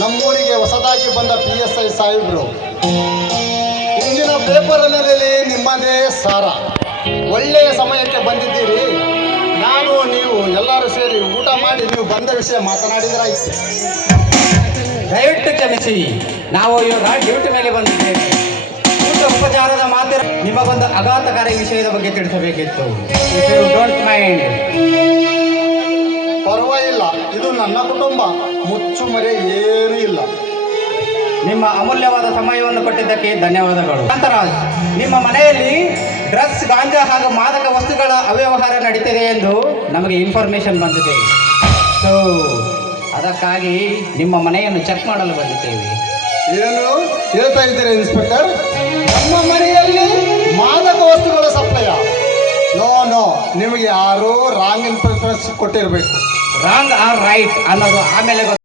ನಮ್ಮೂರಿಗೆ ಹೊಸದಾಗಿ ಬಂದ ಪಿ ಎಸ್ ಐ ಸಾಹೇಬ್ರು, ಇಂದಿನ ಪೇಪರ್ನಲ್ಲಿ ನಿಮ್ಮದೇ ಸಾರ. ಒಳ್ಳೆಯ ಸಮಯಕ್ಕೆ ಬಂದಿದ್ದೀರಿ. ನಾನು, ನೀವು ಎಲ್ಲರೂ ಸೇರಿ ಊಟ ಮಾಡಿ ನೀವು ಬಂದ ವಿಷಯ ಮಾತನಾಡಿದ್ರಾಯ್ತು. ದಯವಿಟ್ಟು ಕ್ಷಮಿಸಿ. ನಾವು ಇವಾಗ ಡ್ಯೂಟಿ ಮೇಲೆ ಬಂದಿದ್ದೇವೆ ಊಟ ಉಪಚಾರದ ಮಾತ್ರ ನಿಮಗೊಂದು ಅಘಾತಕಾರಿ ವಿಷಯದ ಬಗ್ಗೆ ತಿಳಿಸಬೇಕಿತ್ತು. ಡೋಂಟ್ ಮೈಂಡ್ ಪರವಾಗಿಲ್ಲ. ಇದು ನನ್ನ ಕುಟುಂಬ. ಮುಚ್ಚುಮರೆ ಏನೂ ಇಲ್ಲ. ನಿಮ್ಮ ಅಮೂಲ್ಯವಾದ ಸಮಯವನ್ನು ಕೊಟ್ಟಿದ್ದಕ್ಕೆ ಧನ್ಯವಾದಗಳು. ಕಾಂತರಾಜ್ ನಿಮ್ಮ ಮನೆಯಲ್ಲಿ ಡ್ರಗ್ಸ್ ಗಾಂಜಾ ಹಾಗೂ ಮಾದಕ ವಸ್ತುಗಳ ಅವ್ಯವಹಾರ ನಡೀತಿದೆ ಎಂದು ನಮಗೆ ಇನ್ಫಾರ್ಮೇಶನ್ ಬಂದಿದೆ. ಸೊ ಅದಕ್ಕಾಗಿ ನಿಮ್ಮ ಮನೆಯನ್ನು ಚೆಕ್ ಮಾಡಲು ಬಂದಿದ್ದೇವೆ. ಏನು? ಹೇಳ್ತಾ ಇದ್ದೀರಿ ಇನ್ಸ್ಪೆಕ್ಟರ್? ನಮ್ಮ ಮನೆಯಲ್ಲಿ ಮಾದಕ ವಸ್ತುಗಳ ಸಪ್ಲಯ? No no. ನಿಮಗೆ ಯಾರೂ ರಾಂಗ್ ಇನ್ಫಾರ್ಮೇಷನ್ ಕೊಟ್ಟಿರಬೇಕು. ರಾಂಗ್ ಆರ್ ರೈಟ್ ಅನ್ನೋದು ಆಮೇಲೆ.